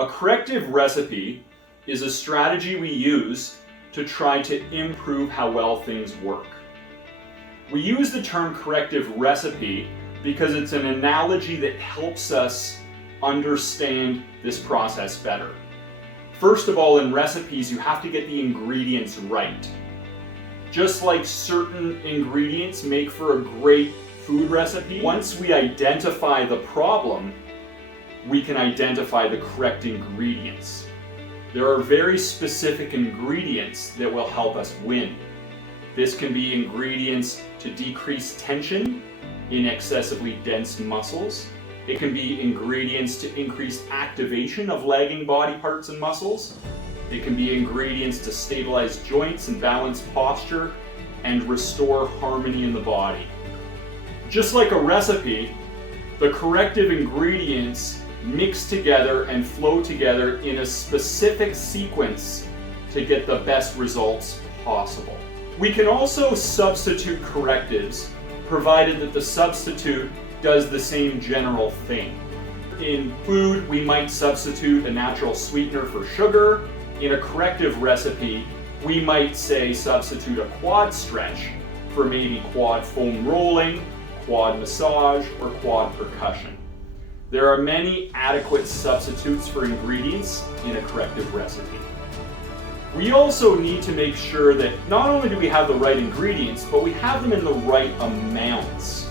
A corrective recipe is a strategy we use to try to improve how well things work. We use the term corrective recipe because it's an analogy that helps us understand this process better. First of all, in recipes, you have to get the ingredients right. Just like certain ingredients make for a great food recipe, once we identify the problem, we can identify the correct ingredients. There are very specific ingredients that will help us win. This can be ingredients to decrease tension in excessively dense muscles. It can be ingredients to increase activation of lagging body parts and muscles. It can be ingredients to stabilize joints and balance posture and restore harmony in the body. Just like a recipe, the corrective ingredients mix together and flow together in a specific sequence to get the best results possible. We can also substitute correctives, provided that the substitute does the same general thing. In food, we might substitute a natural sweetener for sugar. In a corrective recipe, we might say substitute a quad stretch for maybe quad foam rolling, quad massage, or quad percussion. There are many adequate substitutes for ingredients in a corrective recipe. We also need to make sure that not only do we have the right ingredients, but we have them in the right amounts.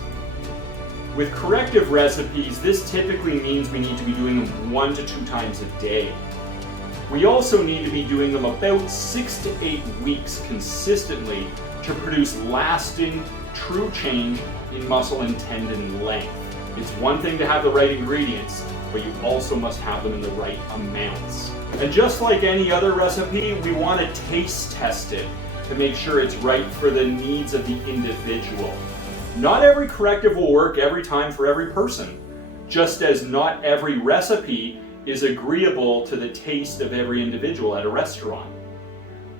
With corrective recipes, this typically means we need to be doing them 1 to 2 times a day. We also need to be doing them about 6 to 8 weeks consistently to produce lasting, true change in muscle and tendon length. It's one thing to have the right ingredients, but you also must have them in the right amounts. And just like any other recipe, we want to taste test it to make sure it's right for the needs of the individual. Not every corrective will work every time for every person, just as not every recipe is agreeable to the taste of every individual at a restaurant.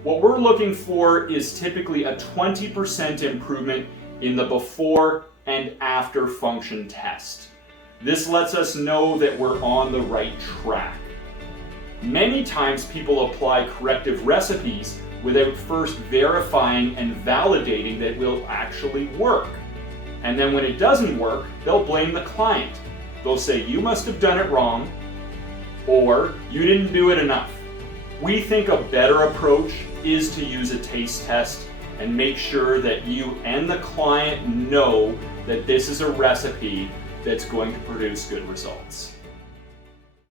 What we're looking for is typically a 20% improvement in the before and after function test. This lets us know that we're on the right track. Many times people apply corrective recipes without first verifying and validating that it will actually work. And then when it doesn't work, they'll blame the client. They'll say, you must have done it wrong, or you didn't do it enough. We think a better approach is to use a taste test and make sure that you and the client know that this is a recipe that's going to produce good results.